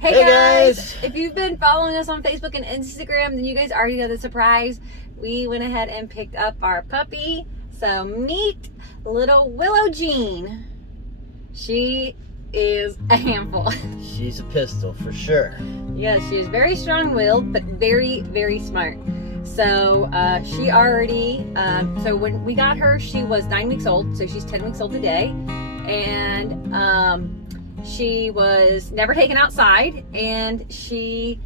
Hey guys! If you've been following us on Facebook and Instagram, then you guys already know the surprise. We went ahead and picked up our puppy. So meet little Willow Jean. She is a handful. She's a pistol for sure. Yes, she is very strong-willed, but very, very smart. So she already, so when we got her, she was 9 weeks old. So she's 10 weeks old today. And she was never taken outside, and she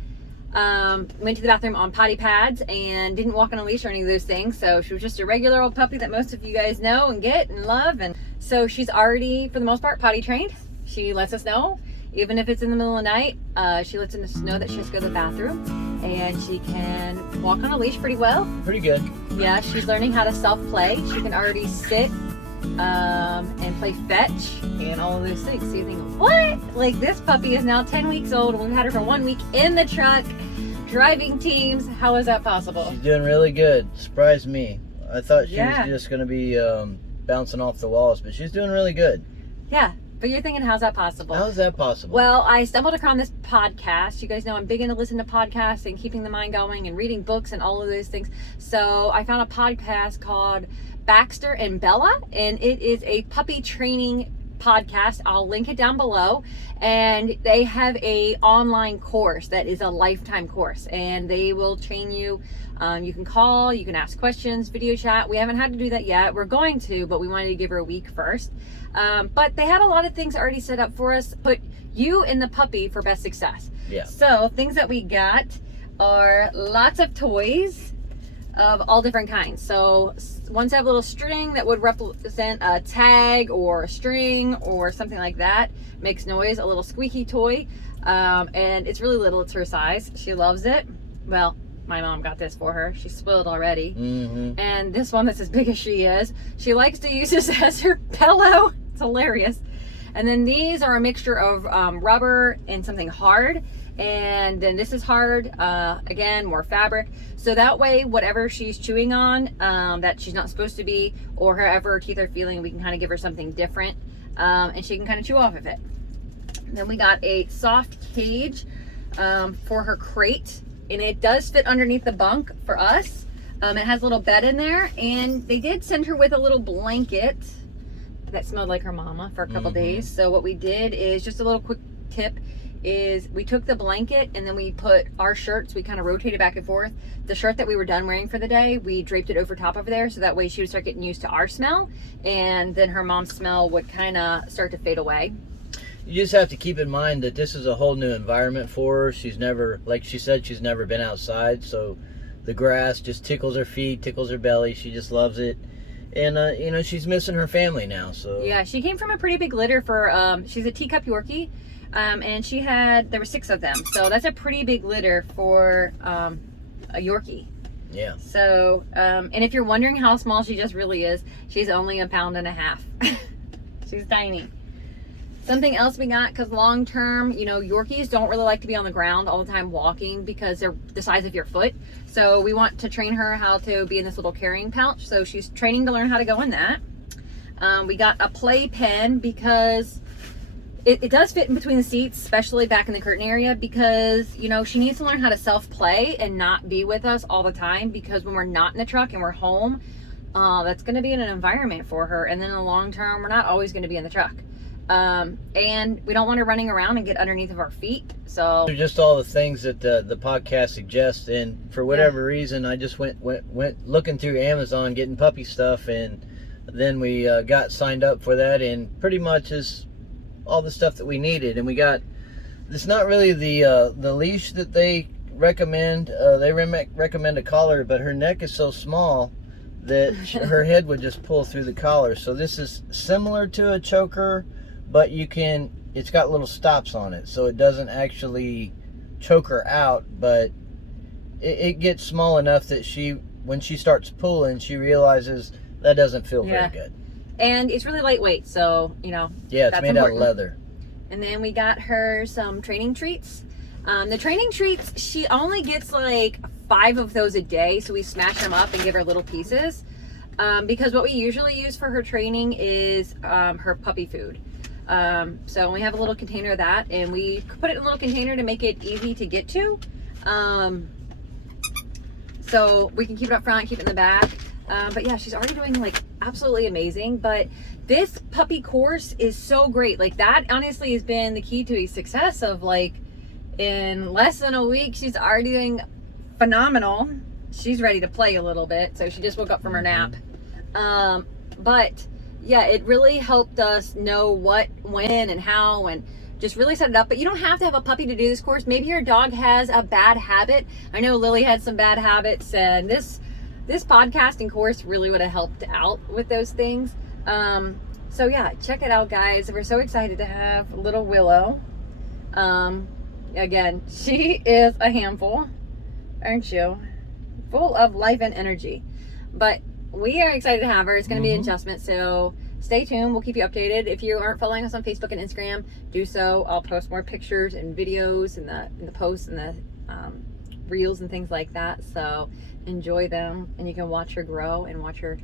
went to the bathroom on potty pads and didn't walk on a leash or any of those things. So she was just a regular old puppy that most of you guys know and get and love. And so she's already, for the most part, potty trained. She lets us know, even if it's in the middle of the night, she lets us know that she has to go to the bathroom, and she can walk on a leash pretty well. Pretty good. Yeah, she's learning how to self-play. She can already sit and play fetch and all of those things. So you think, what? Like, this puppy is now 10 weeks old, and we've had her for 1 week in the truck, driving teams. How is that possible? She's doing really good. Surprised me. I thought she was just going to be bouncing off the walls, but she's doing really good. Yeah, but you're thinking, how's that possible? How is that possible? Well, I stumbled across this podcast. You guys know I'm big into listening to podcasts and keeping the mind going and reading books and all of those things. So I found a podcast called Baxter and Bella, and it is a puppy training podcast. I'll link it down below. And they have a online course that is a lifetime course, and they will train you. You can call, you can ask questions, video chat. We haven't had to do that yet. We're going to, but we wanted to give her a week first. But they had a lot of things already set up for us. Put you and the puppy for best success. Yeah. So things that we got are lots of toys of all different kinds. So ones have a little string that would represent a tag or a string or something like that. Makes noise, a little squeaky toy. And it's really little, it's her size. She loves it. Well, my mom got this for her. She's spoiled already. Mm-hmm. And this one that's as big as she is, she likes to use this as her pillow. It's hilarious. And then these are a mixture of rubber and something hard. And then this is hard, again, more fabric. So that way, whatever she's chewing on that she's not supposed to be, or however her teeth are feeling, we can kind of give her something different, and she can kind of chew off of it. Then we got a soft cage for her crate, and it does fit underneath the bunk for us. It has a little bed in there, and they did send her with a little blanket that smelled like her mama for a couple days. So what we did is, just a little quick tip, is we took the blanket and then we put our shirts, we kind of rotated back and forth. The shirt that we were done wearing for the day, we draped it over top of there, so that way she would start getting used to our smell, and then her mom's smell would kind of start to fade away. You just have to keep in mind that this is a whole new environment for her. She's never, like she said, she's never been outside, so the grass just tickles her feet, tickles her belly. She just loves it. And, you know, she's missing her family now, so. Yeah, she came from a pretty big litter for, she's a teacup Yorkie. And there were 6 of them. So that's a pretty big litter for a Yorkie. Yeah. So, and if you're wondering how small she just really is, she's only 1.5 pounds. She's tiny. Something else we got, because long term, you know, Yorkies don't really like to be on the ground all the time walking because they're the size of your foot. So we want to train her how to be in this little carrying pouch. So she's training to learn how to go in that. We got a play pen because it does fit in between the seats, especially back in the curtain area, because, you know, she needs to learn how to self-play and not be with us all the time, because when we're not in the truck and we're home, that's going to be in an environment for her. And then in the long term, we're not always going to be in the truck. And we don't want her running around and get underneath of our feet. So they're just all the things that the podcast suggests, and for whatever reason, I just went looking through Amazon getting puppy stuff, and then we got signed up for that, and pretty much is all the stuff that we needed. And we got, it's not really the leash that they recommend. They recommend a collar, but her neck is so small that her head would just pull through the collar. So this is similar to a choker, but it's got little stops on it, so it doesn't actually choke her out, but it gets small enough that when she starts pulling, she realizes that doesn't feel very good. And it's really lightweight, so, you know. Yeah, it's made out of leather. And then we got her some training treats. The training treats, she only gets like 5 of those a day, so we smash them up and give her little pieces. Because what we usually use for her training is her puppy food. So we have a little container of that, and we put it in a little container to make it easy to get to. So we can keep it up front, keep it in the back. But yeah, she's already doing like absolutely amazing. But this puppy course is so great. Like that honestly has been the key to a success of like in less than a week, she's already doing phenomenal. She's ready to play a little bit. So she just woke up from her nap. But yeah, it really helped us know what, when, and how, and just really set it up. But you don't have to have a puppy to do this course. Maybe your dog has a bad habit. I know Lily had some bad habits, and this podcasting course really would have helped out with those things. So yeah, check it out, guys. We're so excited to have little Willow. Again, she is a handful, aren't you? Full of life and energy. But we are excited to have her. It's going to be an adjustment, so stay tuned. We'll keep you updated. If you aren't following us on Facebook and Instagram, do so. I'll post more pictures and videos in the posts and the reels and things like that. So enjoy them, and you can watch her grow and watch her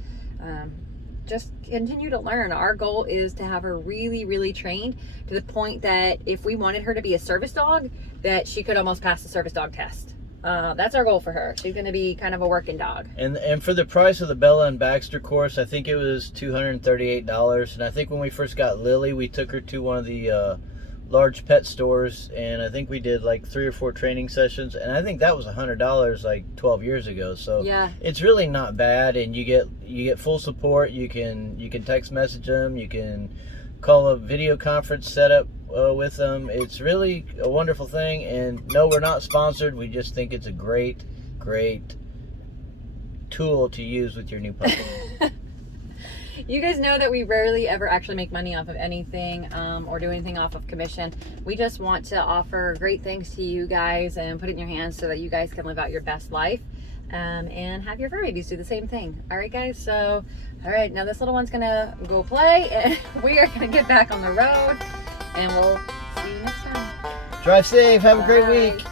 just continue to learn. Our goal is to have her really, really trained to the point that if we wanted her to be a service dog, that she could almost pass the service dog test. That's our goal for her. She's going to be kind of a working dog. And for the price of the Bella and Baxter course, I think it was $238. And I think when we first got Lily, we took her to one of the large pet stores, and I think we did like 3 or 4 training sessions, and I think that was $100 like 12 years ago. So yeah, it's really not bad, and you get full support. You can text message them, you can call a video conference setup with them. It's really a wonderful thing. And no, we're not sponsored. We just think it's a great tool to use with your new puppy. You guys know that we rarely ever actually make money off of anything or do anything off of commission. We just want to offer great things to you guys and put it in your hands so that you guys can live out your best life and have your fur babies do the same thing. All right, guys. So, all right, now this little one's gonna go play, and we are gonna get back on the road, and we'll see you next time. Drive safe. Have a great week.